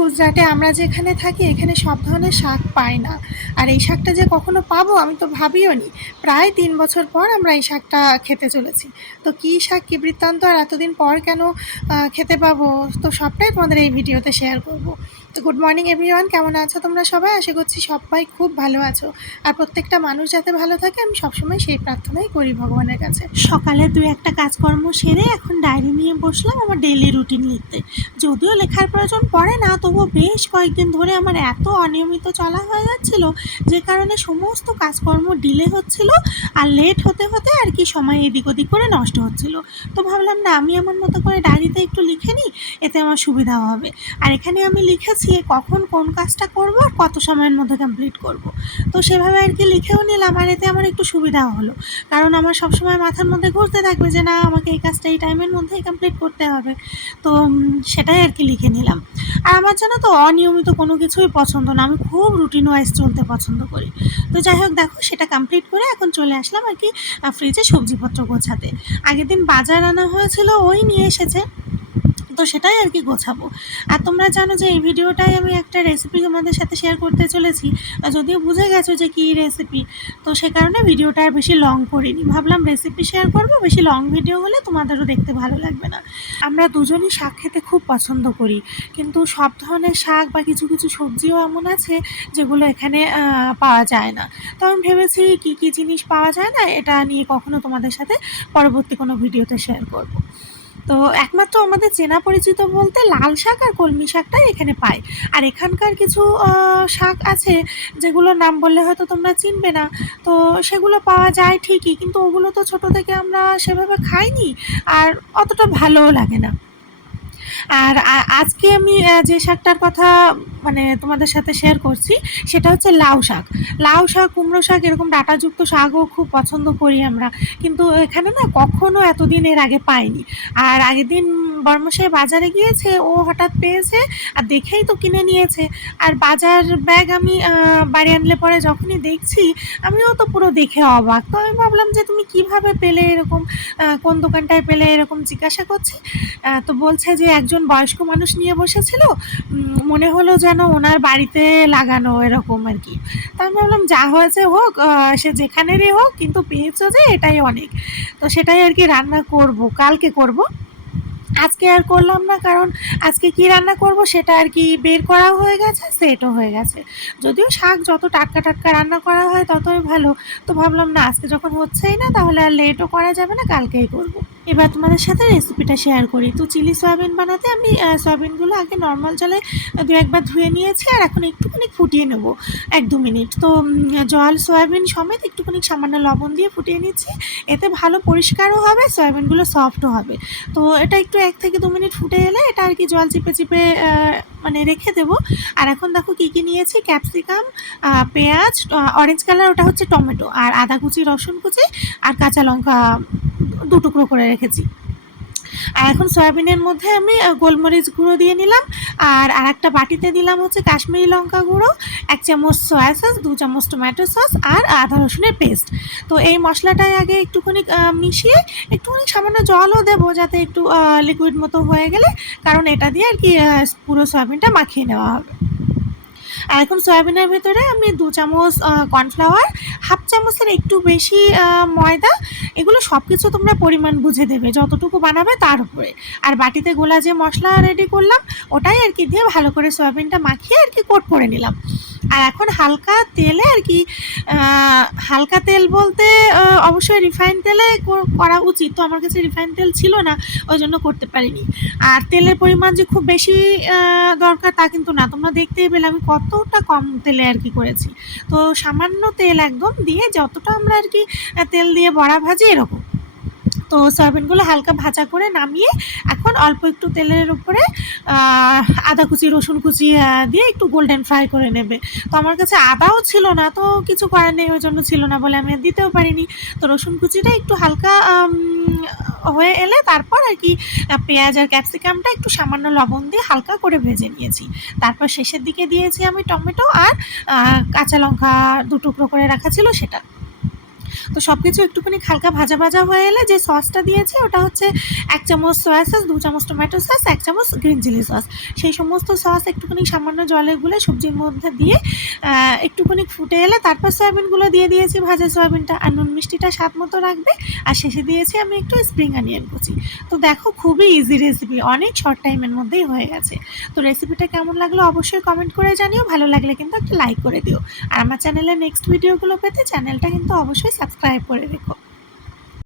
গুজরাটে আমরা যেখানে থাকি এখানে সব ধরনের শাক পাই না। আর এই শাকটা যে কখনো পাবো আমি তো ভাবিও নি। প্রায় ৩ বছর পর আমরা এই শাকটা খেতে চলেছি। তো কী শাক, কী বৃত্তান্ত, আর এতদিন পর কেন খেতে পাবো, তো সবটাই তোমাদের এই ভিডিওতে শেয়ার করব। তো গুড মর্নিং এভরিওয়ান, কেমন আছো তোমরা সবাই? আশা করছি সবাই খুব ভালো আছো। আর প্রত্যেকটা মানুষ যাতে ভালো থাকে আমি সবসময় সেই প্রার্থনাই করি ভগবানের কাছে। সকালে ২-১টা কাজকর্ম সেরে এখন ডায়েরি নিয়ে বসলাম আমার ডেইলি রুটিন লিখতে। যদিও লেখার প্রয়োজন পড়ে না, তবুও বেশ কয়েকদিন ধরে আমার এত অনিয়মিত চলা হয়ে যাচ্ছিল, যে কারণে সমস্ত কাজকর্ম ডিলে হচ্ছিল আর লেট হতে হতে আর কি সময় এদিক ওদিক করে নষ্ট হচ্ছিল। তো ভাবলাম না, আমি আমার মতো করে ডায়েরিতে একটু লিখে নিই, এতে আমার সুবিধাও হবে। আর এখানে আমি লিখেছি কখন কোন কাজটা করব আর কত সময়ের মধ্যে কমপ্লিট করব। তো সেভাবে আর কি লিখেও নিলাম, আর এতে আমার একটু সুবিধাও হলো, কারণ আমার সবসময় মাথার মধ্যে ঘুরতে থাকবে যে না, আমাকে এই কাজটা এই টাইমের মধ্যেই কমপ্লিট করতে হবে। তো সেটাই আর কি লিখে নিলাম। আর আমার জানো তো অনিয়মিত কোনো কিছুই পছন্দ না, আমি খুব রুটিন ওয়াইজ চলতে পছন্দ করি। তো যাই হোক, দেখো সেটা কমপ্লিট করে এখন চলে আসলাম আর কি ফ্রিজে সবজিপত্র গোছাতে। আগের দিন বাজার আনা হয়েছিল, ওই নিয়ে এসেছে, তো সেটাই আর কি গোছাবো। আর তোমরা জানো যে এই ভিডিওটাই আমি একটা রেসিপি তোমাদের সাথে শেয়ার করতে চলেছি, যদিও বুঝে গেছো যে কী রেসিপি। তো সে কারণে ভিডিওটা আর বেশি লং করিনি, ভাবলাম রেসিপি শেয়ার করবো, বেশি লং ভিডিও হলে তোমাদেরও দেখতে ভালো লাগবে না। আমরা দুজনই শাক খেতে খুব পছন্দ করি, কিন্তু সব ধরনের শাক বা কিছু কিছু সবজিও এমন আছে যেগুলো এখানে পাওয়া যায় না। তো আমি ভেবেছি কী কী জিনিস পাওয়া যায় না, এটা নিয়ে কখনো তোমাদের সাথে পরবর্তী কোনো ভিডিওতে শেয়ার করব। তো একমাত্র আমাদের চেনা পরিচিত বলতে লাল শাক আর কলমি শাকটাই এখানে পাই। আর এখানকার কিছু শাক আছে যেগুলোর নাম বললে হয়তো তোমরা চিনবে না। তো সেগুলো পাওয়া যায় ঠিকই, কিন্তু ওগুলো তো ছোটো থেকে আমরা সেভাবে খাইনি, আর অতটা ভালোও লাগে না। আর আজকে আমি যে শাকটার কথা মানে তোমাদের সাথে শেয়ার করছি, সেটা হচ্ছে লাউ শাক। লাউ শাক, কুমড়ো শাক, এরকম ডাঁটাযুক্ত শাকও খুব পছন্দ করি আমরা, কিন্তু এখানে না কখনো এতদিন এর আগে পাইনি। আর আগের দিন বর্মশাই বাজারে গিয়েছে, ও হঠাৎ পেয়েছে আর দেখেই তো কিনে নিয়েছে। আর বাজার ব্যাগ আমি বাড়ি আনলে পরে যখনই দেখছি, আমিও তো পুরো দেখে অবাক। তো আমি ভাবলাম যে তুমি কিভাবে পেলে এরকম, কোন দোকানটায় পেলে এরকম, জিজ্ঞাসা করছি। তো বলছে যে একজন বয়স্ক মানুষ নিয়ে বসেছিল, মনে হলো যেন ওনার বাড়িতে লাগানো এরকম আর কি। তো আমি ভাবলাম যা হয়েছে হোক, সে যেখানেরই হোক, কিন্তু পেয়েছো যে এটাই অনেক। তো সেটাই আর কি রান্না করব, কালকে করব, আজকে আর করলাম না, কারণ আজকে কি রান্না করব সেটা আর কি বের করাও হয়ে গেছে, সেটও হয়ে গেছে। যদিও শাক যত টাটকা টাটকা রান্না করা হয় ততই ভালো। তো ভাবলাম না, আজকে যখন হচ্ছেই না, তাহলে আর লেটও করা যাবে না, কালকেই করব। এবার তোমাদের সাথে রেসিপিটা শেয়ার করি। তো চিলি সয়াবিন বানাতে আমি সয়াবিনগুলো আগে নর্মাল জলে ২-১ বার ধুয়ে নিয়েছি, আর এখন একটুখানি ফুটিয়ে নেব ১-২ মিনিট। তো জল সয়াবিন সমেত একটুখানি সামান্য লবণ দিয়ে ফুটিয়ে নিচ্ছি, এতে ভালো পরিষ্কারও হবে, সয়াবিনগুলো সফটও হবে। তো এটা একটু ১-২ মিনিট ফুটে এলে এটা আর কি জল চিপে চিপে মানে রেখে দেবো। আর এখন দেখো কী কী নিয়েছি: ক্যাপসিকাম, পেঁয়াজ, অরেঞ্জ কালার ওটা হচ্ছে টমেটো, আর আদা কুচি, রসুন কুচি, আর কাঁচা লঙ্কা ২ টুকরো করে রেখেছি। আর এখন সয়াবিনের মধ্যে আমি গোলমরিচ গুঁড়ো দিয়ে নিলাম, আর আরেকটা বাটিতে দিলাম হচ্ছে কাশ্মীরি লঙ্কা গুঁড়ো, ১ চামচ সয়া সস, ২ চামচ টমেটো সস, আর আদা রসুনের পেস্ট। তো এই মশলাটাই আগে একটুখানি মিশিয়ে একটুখানি সামান্য জলও দেবো, যাতে একটু লিকুইড মতো হয়ে গেলে, কারণ এটা দিয়ে আর কি পুরো সয়াবিনটা মাখিয়ে নেওয়া হবে। আর এখন সয়াবিনের ভেতরে আমি ২ চামচ কর্নফ্লাওয়ার, 1/2 চামচের একটু বেশি ময়দা, এগুলো সব কিছু তোমরা পরিমাণ বুঝে দেবে, যতটুকু বানাবে তার উপরে। আর বাটিতে গোলা যে মশলা রেডি করলাম, ওটাই আর কি দিয়ে ভালো করে সয়াবিনটা মাখিয়ে আর কি কোট করে নিলাম। আর এখন হালকা তেলে আর কি, হালকা তেল বলতে অবশ্যই রিফাইন তেলে করা উচিত, তো আমার কাছে রিফাইন তেল ছিল না, ওই জন্য করতে পারিনি। আর তেলের পরিমাণ যে খুব বেশি দরকার তা কিন্তু না, তোমরা দেখতেই পেলে আমি কতটা কম তেলে আর কি করেছি। তো সামান্য তেল একদম দিয়ে, যতটা আমরা আর কি তেল দিয়ে বড়া ভাজি এরকম। তো সয়াবিনগুলো হালকা ভাজা করে নামিয়ে এখন অল্প একটু তেলের উপরে আদা কুচি, রসুন কুচি দিয়ে একটু গোল্ডেন ফ্রাই করে নেবে। তো আমার কাছে আদাও ছিল না, তো কিছু করার নেই, ওই জন্য ছিল না বলে আমি আর দিতেও পারিনি। তো রসুন কুচিটা একটু হালকা হয়ে এলে তারপর আর কি পেঁয়াজ আর ক্যাপসিকামটা একটু সামান্য লবণ দিয়ে হালকা করে ভেজে নিয়েছি। তারপর শেষের দিকে দিয়েছি আমি টমেটো আর কাঁচা লঙ্কা ২ টুকরো করে রাখা ছিল সেটা। তো সব কিছু একটুখানি হালকা ভাজা ভাজা হয়ে এলে যে সসটা দিয়েছি ওটা হচ্ছে 1 চামচ সয়া সস, 2 চামচ টমেটো সস, 1 চামচ গ্রিন চিলি সস। সেই সমস্ত সস একটুখানি সামান্য জলে গুলে সবজির মধ্যে দিয়ে একটুখানি ফুটে এলে তারপর সয়াবিনগুলো দিয়ে দিয়েছি, ভাজা সয়াবিনটা। আর নুন মিষ্টিটা স্বাদ মতো রাখবে। আর শেষে দিয়েছি আমি একটু স্প্রিং অনিয়ন কুচি। তো দেখো খুবই ইজি রেসিপি, অনেক শর্ট টাইমের মধ্যেই হয়ে গেছে। তো রেসিপিটা কেমন লাগলো অবশ্যই কমেন্ট করে জানিও, ভালো লাগলে কিন্তু একটা লাইক করে দিও। আর আমার চ্যানেলের নেক্সট ভিডিওগুলো পেতে চ্যানেলটা কিন্তু অবশ্যই সাবস্ক্রাইব করে রেখো।